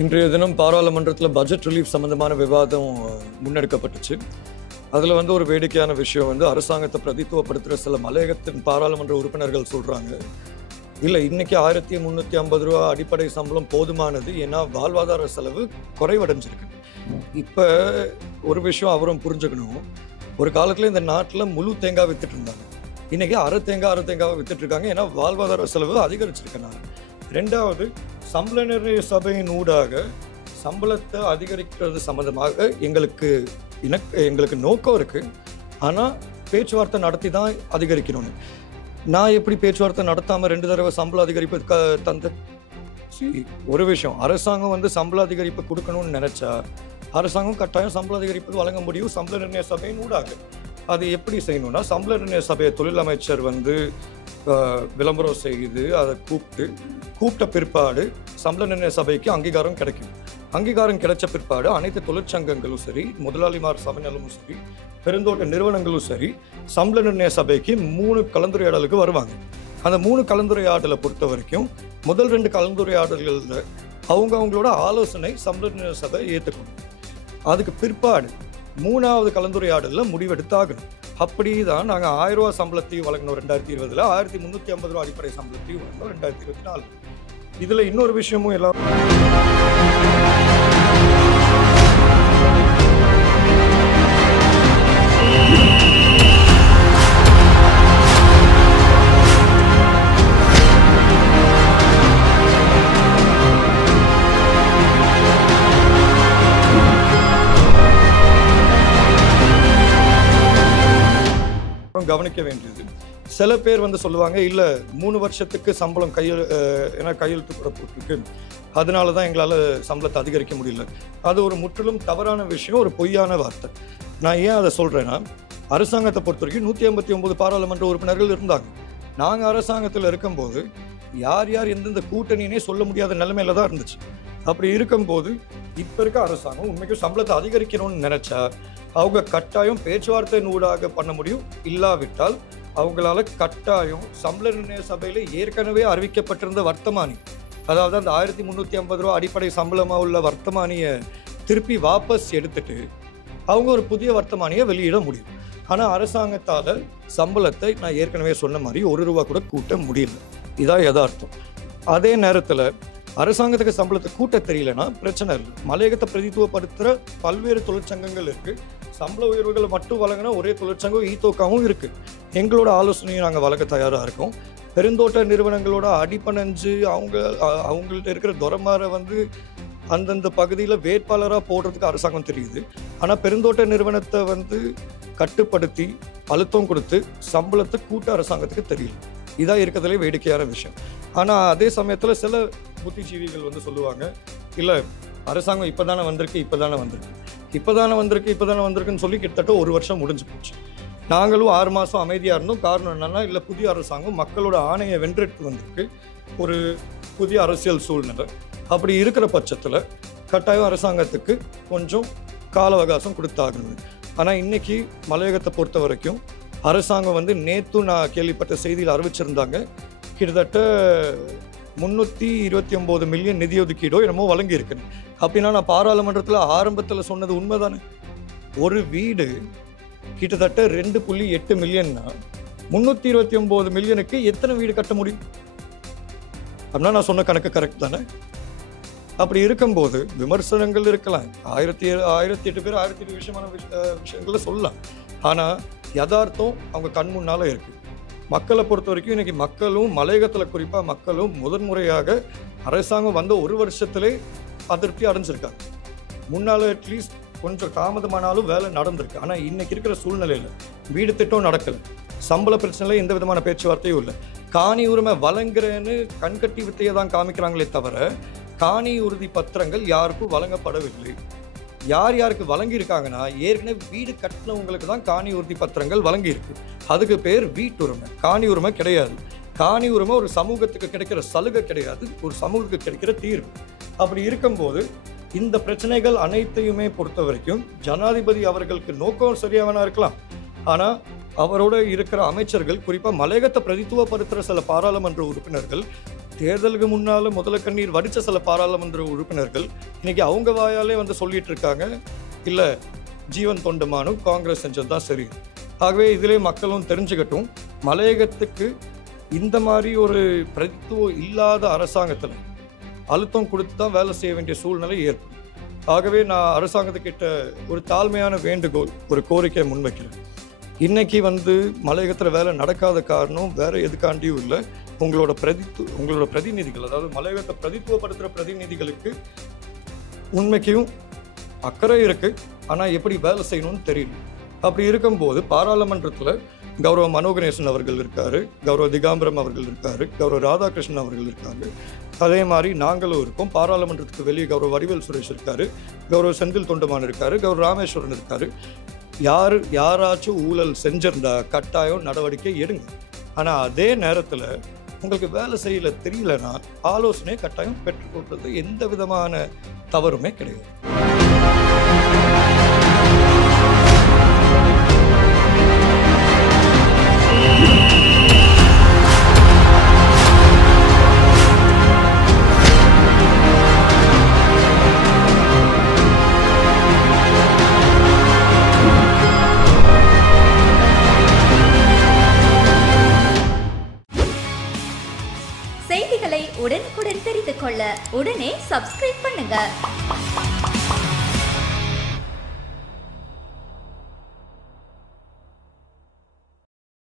இன்றைய தினம் பாராளுமன்றத்தில் பட்ஜெட் ரிலீஃப் சம்பந்தமான விவாதம் முன்னெடுக்கப்பட்டுச்சு. அதில் ஒரு வேடிக்கையான விஷயம் அரசாங்கத்தை பிரதித்துவப்படுத்துகிற சில மலையகத்தின் பாராளுமன்ற உறுப்பினர்கள் சொல்கிறாங்க, இல்லை இன்னைக்கு 1350 ரூபா அடிப்படை சம்பளம் போதுமானது, ஏன்னா வாழ்வாதார செலவு குறைவடைஞ்சிருக்கு. இப்போ ஒரு விஷயம் அவரும் புரிஞ்சுக்கணும், ஒரு காலத்தில் இந்த நாட்டில் முழு தேங்காய் வித்துட்டு இருந்தாங்க, இன்னைக்கு அரை தேங்காவை வித்துட்டு இருக்காங்க, ஏன்னா வாழ்வாதார செலவு அதிகரிச்சிருக்கனால. ரெண்டாவது, சம்பள நிர்ணய சபையின் ஊடாக சம்பளத்தை அதிகரிக்கிறது சம்பந்தமாக எங்களுக்கு நோக்கம் இருக்கு. ஆனால் பேச்சுவார்த்தை நடத்தி தான் அதிகரிக்கணும்னு. நான் எப்படி பேச்சுவார்த்தை நடத்தாமல் 2 தடவை சம்பள அதிகரிப்பு தந்த ஒரு விஷயம், அரசாங்கம் சம்பள அதிகரிப்பு கொடுக்கணும்னு நினைச்சா அரசாங்கம் கட்டாயம் சம்பள அதிகரிப்பு வழங்க முடியும் சம்பள நிர்ணய சபையின் ஊடாக. அது எப்படி செய்யணும்னா, சம்பள நிர்ணய சபையை தொழில் அமைச்சர் விளம்பரம் செய்து அதை கூப்பிட்ட பிற்பாடு சம்பள நிர்ணய சபைக்கு அங்கீகாரம் கிடைக்கும். அங்கீகாரம் கிடைச்ச பிற்பாடு அனைத்து தொழிற்சங்கங்களும் சரி, முதலாளிமார் சபைகளும் சரி, பெருந்தோட்ட நிறுவனங்களும் சரி, சம்பள நிர்ணய சபைக்கு 3 கலந்துரையாடலுக்கு வருவாங்க. அந்த 3 கலந்துரையாடலை பொறுத்த வரைக்கும் முதல் 2 கலந்துரையாடல்களில் அவங்களோட ஆலோசனை சம்பள நிர்ணய சபை ஏற்றுக்கணும். அதுக்கு பிற்பாடு 3வது கலந்துரையாடலில் முடிவெடுத்தாகணும். அப்படி தான் நாங்கள் 1000 ரூபா சம்பளத்தையும் வழங்கினோம் 2020, 1350 ரூபா அடிப்படை சம்பளத்தையும் வழங்கினோம் 2024. இதில் இன்னொரு விஷயமும் எல்லாம் கவனிக்க வேண்டியது. சில பேர் சொல்லுவாங்க, இல்லை 3 வருஷத்துக்கு சம்பளம் கையெழுத்து கூட போட்டிருக்கு, அதனால தான் எங்களால் சம்பளத்தை அதிகரிக்க முடியல. அது ஒரு முற்றிலும் தவறான விஷயம், ஒரு பொய்யான வார்த்தை. நான் ஏன் அதை சொல்கிறேன்னா, அரசாங்கத்தை பொறுத்த வரைக்கும் 189 பாராளுமன்ற உறுப்பினர்கள் இருந்தாங்க. நாங்கள் அரசாங்கத்தில் இருக்கும்போது யார் எந்தெந்த கூட்டணினே சொல்ல முடியாத நிலைமையில தான் இருந்துச்சு. அப்படி இருக்கும்போது இப்போ இருக்க அரசாங்கம் உண்மைக்கு சம்பளத்தை அதிகரிக்கணும்னு நினைச்சா அவங்க கட்டாயம் பேச்சுவார்த்தை ஊடாக பண்ண முடியும். இல்லாவிட்டால் அவங்களால கட்டாயம் சம்பள நிர்ணய சபையில் ஏற்கனவே அறிவிக்கப்பட்டிருந்த வர்த்தமானி, அதாவது அந்த 1350 ரூபா அடிப்படை சம்பளமாக உள்ள வர்த்தமானியை திருப்பி வாபஸ் எடுத்துட்டு அவங்க ஒரு புதிய வர்த்தமானியை வெளியிட முடியும். ஆனால் அரசாங்கத்தால் சம்பளத்தை நான் ஏற்கனவே சொன்ன மாதிரி 1 ரூபா கூட கூட்ட முடியல. இதான் யதார்த்தம். அதே நேரத்தில் அரசாங்கத்துக்கு சம்பளத்தை கூட்ட தெரியலன்னா பிரச்சனை இல்லை. மலையகத்தை பிரதித்துவப்படுத்துகிற பல்வேறு தொழிற்சங்கங்கள் இருக்குது. சம்பள உயர்வுகளை மட்டும் வழங்கினா ஒரே தொழிற்சங்கம் ஈத்தோக்காவும் இருக்குது. எங்களோட ஆலோசனையும் நாங்கள் வழங்க தயாராக இருக்கோம். பெருந்தோட்ட நிறுவனங்களோட அடிப்பணஞ்சு அவங்கள்ட்ட இருக்கிற துரமாரை அந்தந்த பகுதியில் வேட்பாளராக போடுறதுக்கு அரசாங்கம் தெரியுது. ஆனால் பெருந்தோட்ட நிறுவனத்தை கட்டுப்படுத்தி அழுத்தம் கொடுத்து சம்பளத்தை கூட்ட அரசாங்கத்துக்கு தெரியல. இதான் இருக்கிறதுலே வேடிக்கையான விஷயம். ஆனால் அதே சமயத்தில் சில புத்திஜீவிகள் சொல்லுவாங்க, இல்லை அரசாங்கம் இப்போ தானே வந்திருக்குன்னு சொல்லி கிட்டத்தட்ட 1 வருஷம் முடிஞ்சு போச்சு. நாங்களும் 6 மாதம் அமைதியாக இருந்தோம். காரணம் என்னன்னா, இல்லை புதிய அரசாங்கம் மக்களோட ஆணையை வென்றெடுத்து வந்திருக்கு, ஒரு புதிய அரசியல் சூழ்நிலை. அப்படி இருக்கிற பட்சத்தில் கட்டாயம் அரசாங்கத்துக்கு கொஞ்சம் கால அவகாசம் கொடுத்தாகணும். ஆனால் இன்னைக்கு மலையகத்தை பொறுத்த வரைக்கும் அரசாங்கம் நேற்று நான் கேள்விப்பட்ட செய்தியில் அறிவிச்சிருந்தாங்க, கிட்டத்தட்ட 329 மில்லியன் நிதி ஒதுக்கீடோ என்னமோ வழங்கி இருக்கு. அப்படின்னா நான் பாராளுமன்றத்தில் ஆரம்பத்தில் சொன்னது உண்மைதானே? ஒரு வீடு கிட்டத்தட்ட 2.8 மில்லியன்னா 329 மில்லியனுக்கு எத்தனை வீடு கட்ட முடியும்? அப்படின்னா நான் சொன்ன கணக்கு கரெக்ட் தானே? அப்படி இருக்கும்போது விமர்சனங்கள் இருக்கலாம், 1008 பேர் 1008 விஷயங்கள சொல்லலாம். ஆனால் யதார்த்தம் அவங்க கண் முன்னால் இருக்குது. மக்களை பொறுத்த வரைக்கும் இன்னைக்கு மலையகத்தில் குறிப்பாக மக்களும் முதன்முறையாக அரசாங்கம் 1 வருஷத்திலே அதிருப்தி அடைஞ்சிருக்காங்க. முன்னால் அட்லீஸ்ட் கொஞ்சம் தாமதமானாலும் வேலை நடந்திருக்கு. ஆனால் இன்னைக்கு இருக்கிற சூழ்நிலையில் வீடு திட்டம் நடக்கலை, சம்பள பிரச்சனையில் எந்த விதமான பேச்சுவார்த்தையும் இல்லை. காணி உரிமை வழங்குறேன்னு கண்கட்டி வித்தையை தான் காமிக்கிறாங்களே தவிர காணி உறுதி பத்திரங்கள் யாருக்கும் வழங்கப்படவில்லை. யாருக்கு வழங்கியிருக்காங்கன்னா, ஏற்கனவே வீடு கட்டினவங்களுக்கு தான் காணி உறுதி பத்திரங்கள் வழங்கியிருக்கு. அதுக்கு பேர் வீட்டுரிமை, காணி உரிமை கிடையாது. காணி உரிமை ஒரு சமூகத்துக்கு கிடைக்கிற சலுகை கிடையாது, ஒரு சமூகத்துக்கு கிடைக்கிற தீர்வு. அப்படி இருக்கும்போது இந்த பிரச்சனைகள் அனைத்தையுமே பொறுத்த வரைக்கும் ஜனாதிபதி அவர்களுக்கு நோக்கம் சரியானவனா இருக்கலாம். ஆனால் அவரோட இருக்கிற அமைச்சர்கள், குறிப்பாக மலையகத்தை பிரதித்துவப்படுத்துகிற சில பாராளுமன்ற உறுப்பினர்கள் தேர்தலுக்கு முன்னால முதல கண்ணீர் வடிச்ச சில பாராளுமன்ற உறுப்பினர்கள் இன்னைக்கு அவங்க வாயாலே வந்து சொல்லிட்டு இருக்காங்க, இல்லை ஜீவன் தொண்டமானு காங்கிரஸ் செஞ்சது தான் சரி. ஆகவே இதிலே மக்களும் தெரிஞ்சுக்கட்டும், மலையகத்துக்கு இந்த மாதிரி ஒரு பிரதித்துவம் இல்லாத அரசாங்கத்தில் அழுத்தம் கொடுத்து தான் வேலை செய்ய வேண்டிய சூழ்நிலை ஏற்படும். ஆகவே நான் அரசாங்கத்துக்கிட்ட ஒரு தாழ்மையான வேண்டுகோள், ஒரு கோரிக்கையை முன்வைக்கிறேன். இன்னைக்கு வந்து மலையகத்தில் வேலை நடக்காத காரணம் வேற எதுக்காண்டியும் இல்லை, உங்களோட பிரதிநிதிகள், அதாவது மலையகத்தை பிரதித்துவப்படுத்துகிற பிரதிநிதிகளுக்கு உண்மைக்கும் அக்கறை இருக்கு, ஆனால் எப்படி வேலை செய்யணும்னு தெரியல. அப்படி இருக்கும்போது பாராளுமன்றத்தில் கௌரவ மனோகணேசன் அவர்கள் இருக்காரு, கௌரவ திகாம்பரம் அவர்கள் இருக்காரு, கௌரவ ராதாகிருஷ்ணன் அவர்கள் இருக்காங்க, அதே மாதிரி நாங்களும் இருக்கோம். பாராளுமன்றத்துக்கு வெளியே கௌரவ வடிவேல் சுரேஷ் இருக்காரு, கௌரவ செந்தில் தொண்டமான் இருக்காரு, கௌரவ ராமேஸ்வரன் இருக்காரு. யாராச்சும் ஊழல் செஞ்சிருந்தா கட்டாயம் நடவடிக்கை எடுங்க. ஆனால் அதே நேரத்தில் உங்களுக்கு வேலை செய்யல தெரியலன்னா ஆலோசனை கட்டாயம் பெற்றுக்கொள்றது எந்த விதமான தவறுமே கிடையாது. செய்திகளை உடனுக்குடன் தெரிந்து கொள்ள உடனே சப்ஸ்கிரைப் பண்ணுங்க.